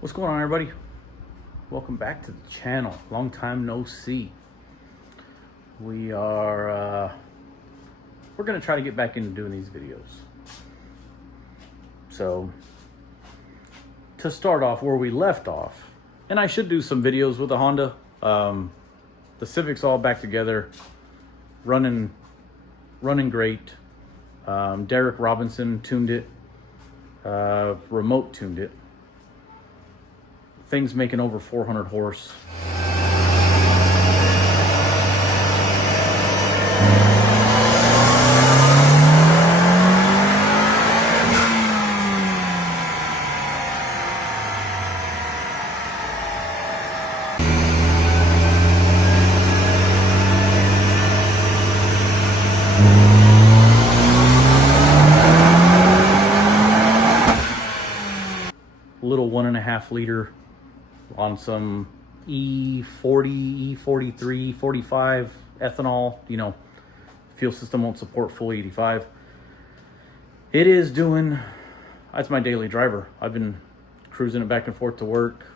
What's going on, everybody? Welcome back to the channel. Long time no see. We're gonna try to get back into doing these videos. So to start off where we left off, and I should do some videos with the Honda. The Civic's all back together, running great. Derek Robinson tuned it, remote tuned it. Thing's making over 400 horse. Little 1.5 liter on some E40, E43, 45 ethanol. You know, fuel system won't support full 85. It is doing, that's my daily driver. I've been cruising it back and forth to work.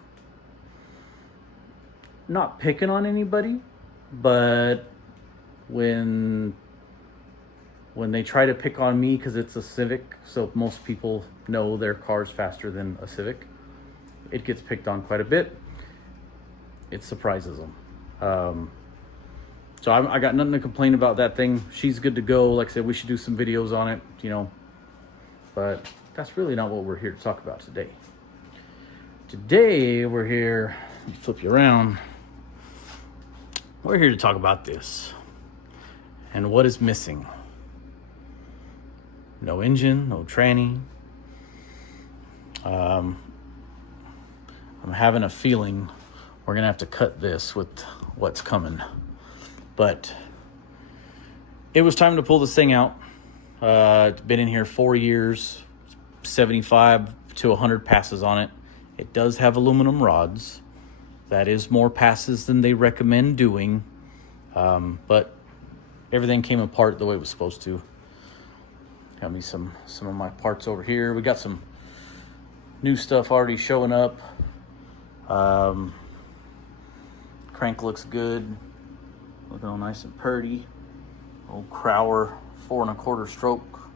Not picking on anybody, but when they try to pick on me because it's a Civic, so most people know their car's faster than a Civic, it gets picked on quite a bit. It surprises them. So I got nothing to complain about that thing. She's good to go. Like I said, we should do some videos on it, you know, but that's really not what we're here to talk about today. Today we're here, let me flip you around. We're here to talk about this and what is missing. No engine, no tranny. I'm having a feeling we're gonna have to cut this with what's coming. But it was time to pull this thing out. It's been in here 4 years, 75 to 100 passes on it. It does have aluminum rods. That is more passes than they recommend doing. But everything came apart the way it was supposed to. Got me some of my parts over here. We got some new stuff already showing up. Crank looks good, looking all nice and purty. Old Crower 4 1/4 stroke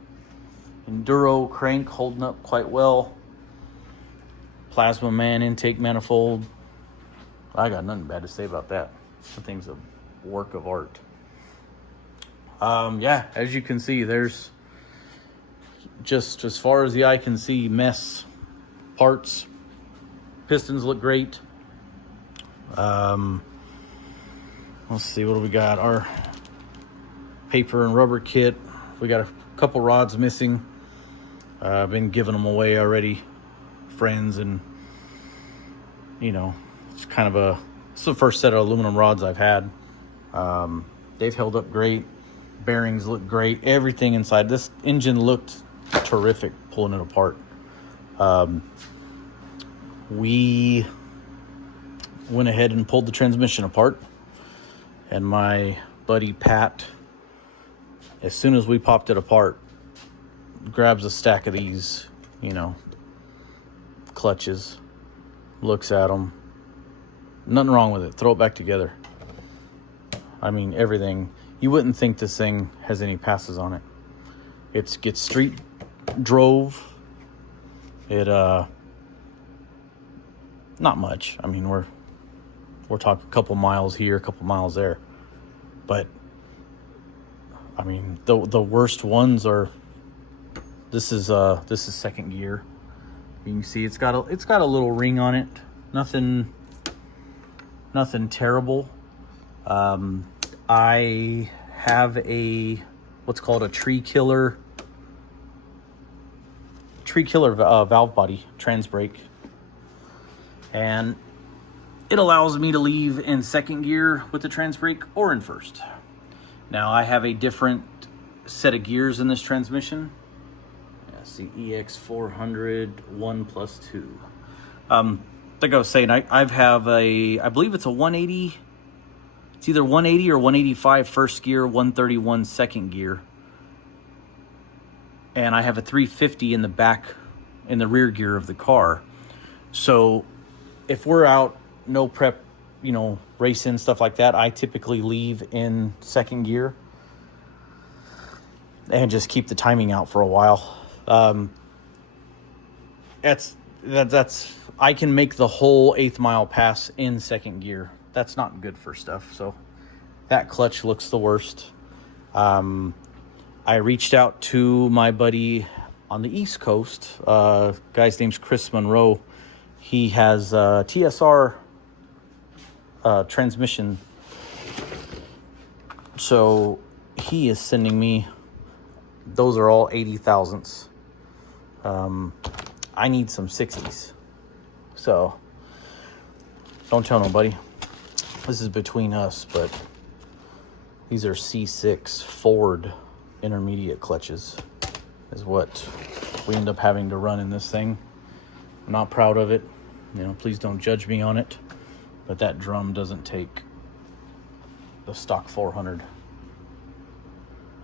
enduro crank holding up quite well. Plasma Man intake manifold. I got nothing bad to say about that. The thing's a work of art. Yeah, as you can see, there's just as far as the eye can see, mess parts. Pistons look great. Let's see, what do we got? Our paper and rubber kit. We got a couple rods missing. I've been giving them away already. Friends, and you know, it's the first set of aluminum rods I've had. They've held up great. Bearings look great. Everything inside. This engine looked terrific pulling it apart. We went ahead and pulled the transmission apart, and my buddy Pat, as soon as we popped it apart, grabs a stack of these, you know, clutches, looks at them, nothing wrong with it, throw it back together. I mean, everything. You wouldn't think this thing has any passes on it. It gets street drove. It not much. I mean, we're talking a couple miles here, a couple miles there, but I mean, the worst ones are. This is second gear. You can see it's got a little ring on it. Nothing terrible. I have what's called a tree killer valve body trans brake, and it allows me to leave in second gear with the trans brake or in first. Now I have a different set of gears in this transmission. That's the EX400 1+2. Like I was saying, I believe it's a 180. It's either 180 or 185 first gear, 131 second gear. And I have a 350 in the back, in the rear gear of the car. So if we're out, no prep, racing, stuff like that, I typically leave in second gear and just keep the timing out for a while. That's I can make the whole 8th mile pass in second gear. That's not good for stuff. So that clutch looks the worst. I reached out to my buddy on the East Coast. Guy's name's Chris Monroe. He has TSR transmission. So he is sending me, those are all 80 thousandths. I need some 60s. So don't tell nobody. This is between us, but these are C6 Ford intermediate clutches is what we end up having to run in this thing. I'm not proud of it. Please don't judge me on it. But that drum doesn't take the stock 400.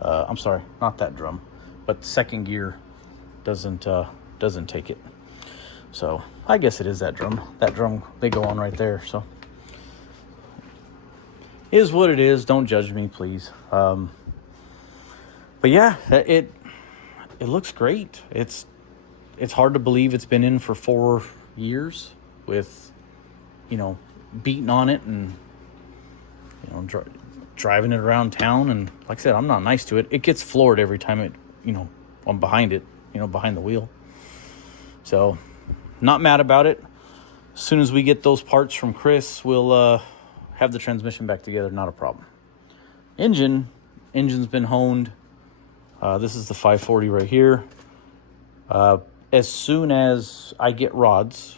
I'm sorry, not that drum, but the second gear doesn't take it. So I guess it is that drum. That drum they go on right there. So is what it is. Don't judge me, please. But yeah, it looks great. It's hard to believe it's been in for 4 years with, beating on it and, driving it around town. And like I said, I'm not nice to it. It gets floored every time it, I'm behind it, behind the wheel. So not mad about it. As soon as we get those parts from Chris, we'll have the transmission back together. Not a problem. Engine's been honed. This is the 540 right here. As soon as I get rods,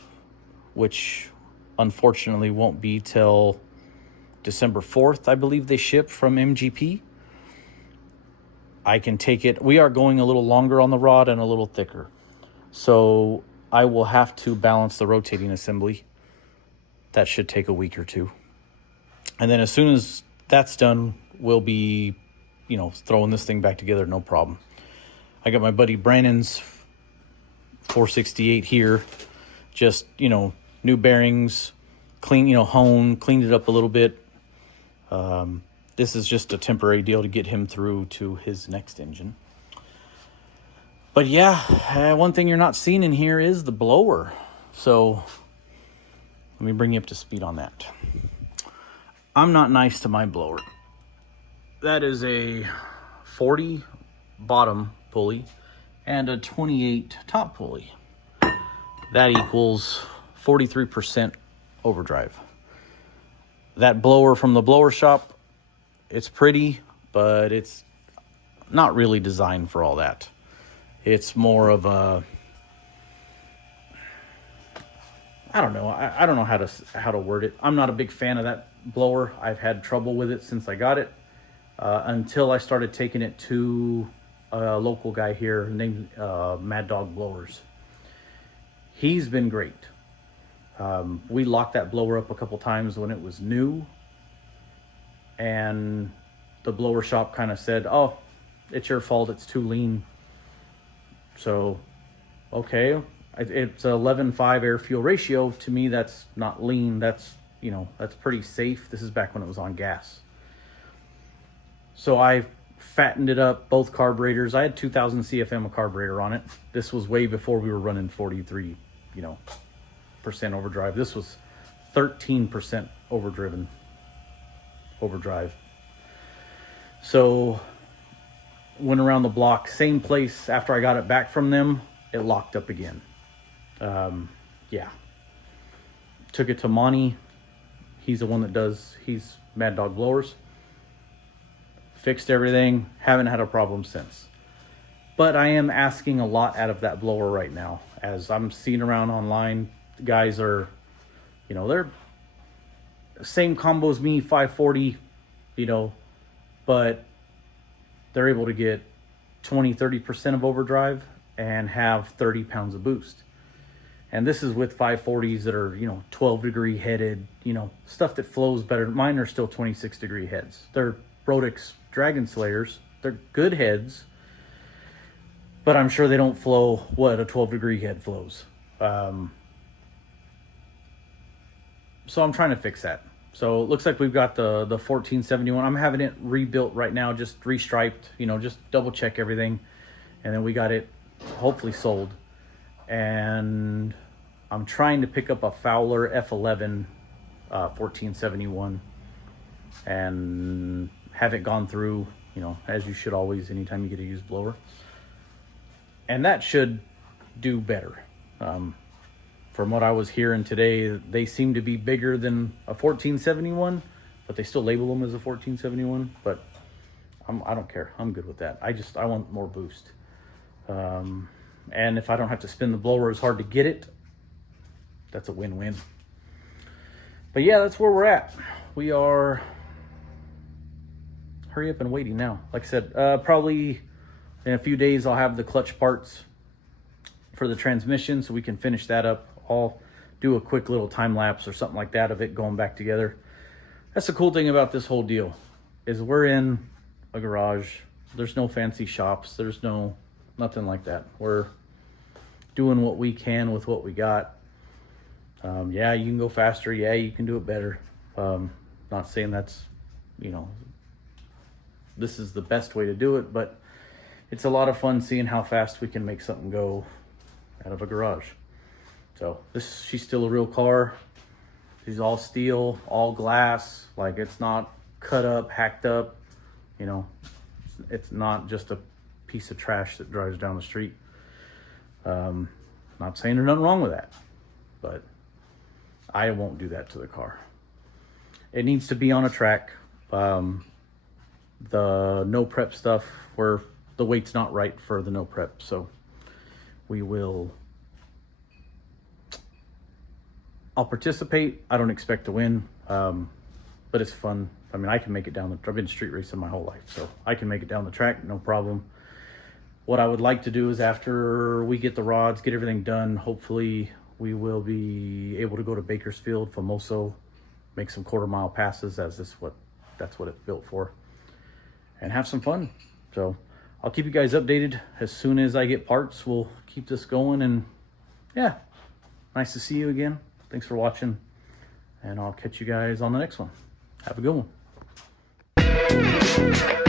which unfortunately won't be till December 4th, I believe they ship from MGP, I can take it. We are going a little longer on the rod and a little thicker. So I will have to balance the rotating assembly. That should take a week or two. And then as soon as that's done, we'll be, throwing this thing back together, no problem. I got my buddy Brandon's 468 here. Just, new bearings, cleaned it up a little bit. This is just a temporary deal to get him through to his next engine. But yeah, one thing you're not seeing in here is the blower. So let me bring you up to speed on that. I'm not nice to my blower. That is a 40 bottom pulley and a 28 top pulley. That equals 43% overdrive. That blower from the blower shop, it's pretty, but it's not really designed for all that. It's more of a, I don't know. I don't know how to word it. I'm not a big fan of that blower. I've had trouble with it since I got it, until I started taking it to a local guy here named Mad Dog Blowers. He's been great. We locked that blower up a couple times when it was new, and the blower shop kind of said, "Oh, it's your fault. It's too lean." So, okay, it's a 11.5 air fuel ratio. To me, that's not lean. That's pretty safe. This is back when it was on gas. So I fattened it up, both carburetors. I had 2,000 CFM of carburetor on it. This was way before we were running 43, percent overdrive. This was 13% overdrive. So went around the block, same place. After I got it back from them, it locked up again. Yeah. Took it to Monty. He's the one that he's Mad Dog Blowers. Fixed everything. Haven't had a problem since. But I am asking a lot out of that blower right now. As I'm seeing around online, guys are, they're same combo as me, 540, but they're able to get 20-30% of overdrive and have 30 pounds of boost. And this is with 540s that are 12 degree headed, stuff that flows better. Mine are still 26 degree heads. They're Brodix Dragon Slayers. They're good heads, but I'm sure they don't flow what a 12 degree head flows. So I'm trying to fix that. So it looks like we've got the 1471. I'm having it rebuilt right now, just restriped, you know, just double check everything. And then we got it hopefully sold. And I'm trying to pick up a Fowler F11 1471 and have it gone through, you know, as you should always anytime you get a used blower. And that should do better. From what I was hearing today, they seem to be bigger than a 1471, but they still label them as a 1471. But I don't care. I'm good with that. I want more boost. And if I don't have to spin the blower as hard to get it, that's a win-win. But yeah, that's where we're at. We are hurry up and waiting now. Like I said, probably in a few days I'll have the clutch parts for the transmission, so we can finish that up. I'll do a quick little time lapse or something like that of it going back together. That's the cool thing about this whole deal, is we're in a garage. There's no fancy shops. There's nothing like that. We're doing what we can with what we got. Yeah, you can go faster. Yeah, you can do it better. Not saying that's, you know, this is the best way to do it, but it's a lot of fun seeing how fast we can make something go out of a garage. So she's still a real car. She's all steel, all glass. Like, it's not cut up, hacked up. You know, it's not just a piece of trash that drives down the street. Not saying there's nothing wrong with that, but I won't do that to the car. It needs to be on a track. The no prep stuff, where the weight's not right for the no prep, so I'll participate. I don't expect to win, but it's fun. I mean, I can make it down I've been street racing my whole life, so I can make it down the track, no problem. What I would like to do is, after we get the rods, get everything done, hopefully we will be able to go to Bakersfield, Famoso, make some quarter-mile passes, as that's what it's built for, and have some fun. So I'll keep you guys updated. As soon as I get parts, we'll keep this going. And yeah, nice to see you again. Thanks for watching, and I'll catch you guys on the next one. Have a good one.